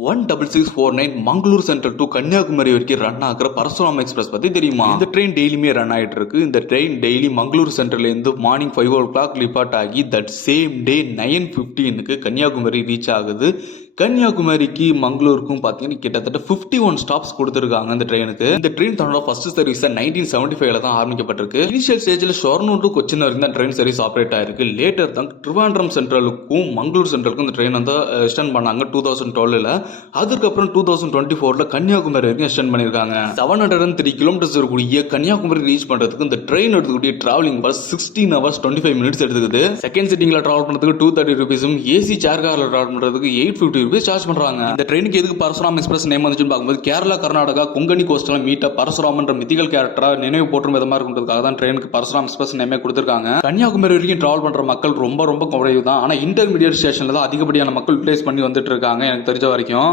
16649 Mangalore central to Kanyakumari வரைக்கும் run ஆகிற Parasuram express பத்தி தெரியுமா? இந்த ட்ரெயின் டெய்லியுமே ரன் ஆயிட்டு இருக்கு. இந்த ட்ரெயின் டெய்லி மங்களூர் சென்ட்ரல்ல இருந்து மார்னிங் 5 o'clock டிபார்ட் ஆகி that same day 9:15 Kanyakumari reach ஆகுது. கன்னியாகுமரிக்கு மங்களூருக்கும் பாத்தீங்கன்னா கிட்டத்தட்ட 51 ஸ்டாப்ஸ் கொடுத்திருக்காங்க இந்த ட்ரெயினுக்கு. இந்த ட்ரெயின் தன்னோட ஃபர்ஸ்ட் சர்வீஸ் 1975 தான் ஆரம்பிக்கப்பட்டிருக்கு. இனிஷியல் ஸ்டேஜ்ல ஷொர்ணூர் டு கொச்சின் வரைக்கும் தான் ட்ரெயின் சர்வீஸ் ஆப்ரேட் ஆயிருக்கு. லேட்டர் தான் ட்ரிவாண்ட்ரம் சென்ட்ரலுக்கும் மங்களூர் சென்ட்ரலுக்கும் இந்த ட்ரெயின் வந்து எக்ஸ்டெண்ட் பண்ணாங்க 2012ல. அதுக்கப்புறம் 2024ல கன்னியாகுமரி வரைக்கும் எக்ஸ்டெண்ட் பண்ணிருக்காங்க. 703 கிலோமீட்டர்ஸ் இருக்கக்கூடிய கன்னியாகுமரி ரீச் பண்றதுக்கு இந்த ட்ரெயின் எடுத்துக்கூடிய டிராவலிங் பஸ் 16 hours 25 minutes எடுத்துக்குது. செகண்ட் சிட்டிங்ல டிராவல் பண்றதுக்கு 230 rupees, ஏசி சேர் கார்ல டிராவல் பண்றதுக்கு 850 rupees சார்ஜ் பண்றாங்க. இந்த ட்ரெயினுக்கு எதுக்கு பரசுராம் எக்ஸ்பிரஸ் நேம் வந்துச்சுன்னு பார்க்கும்போது கேரளா, கர்நாடகா, கொங்கணி கோஸ்டல் மீட்ட பரசுராம் என்ற மித்திகல் கேரக்டரா நினைவு போற்றும் விதமா இருக்குன்றதுக்காக தான் ட்ரெயினுக்கு பரசுராம் எக்ஸ்பிரஸ் நேமே கொடுத்திருக்காங்க. கன்னியாகுமரி வரைக்கும் டிராவல் பண்ற மக்கள் ரொம்ப குறைவு தான். ஆனா இன்டர்மீடியட் ஸ்டேஷன்ல தான் அதிகப்படியான மக்கள் யூட்டிலைஸ் பண்ணி வந்துட்டு இருக்காங்க எனக்கு தெரிஞ்ச வரைக்கும்.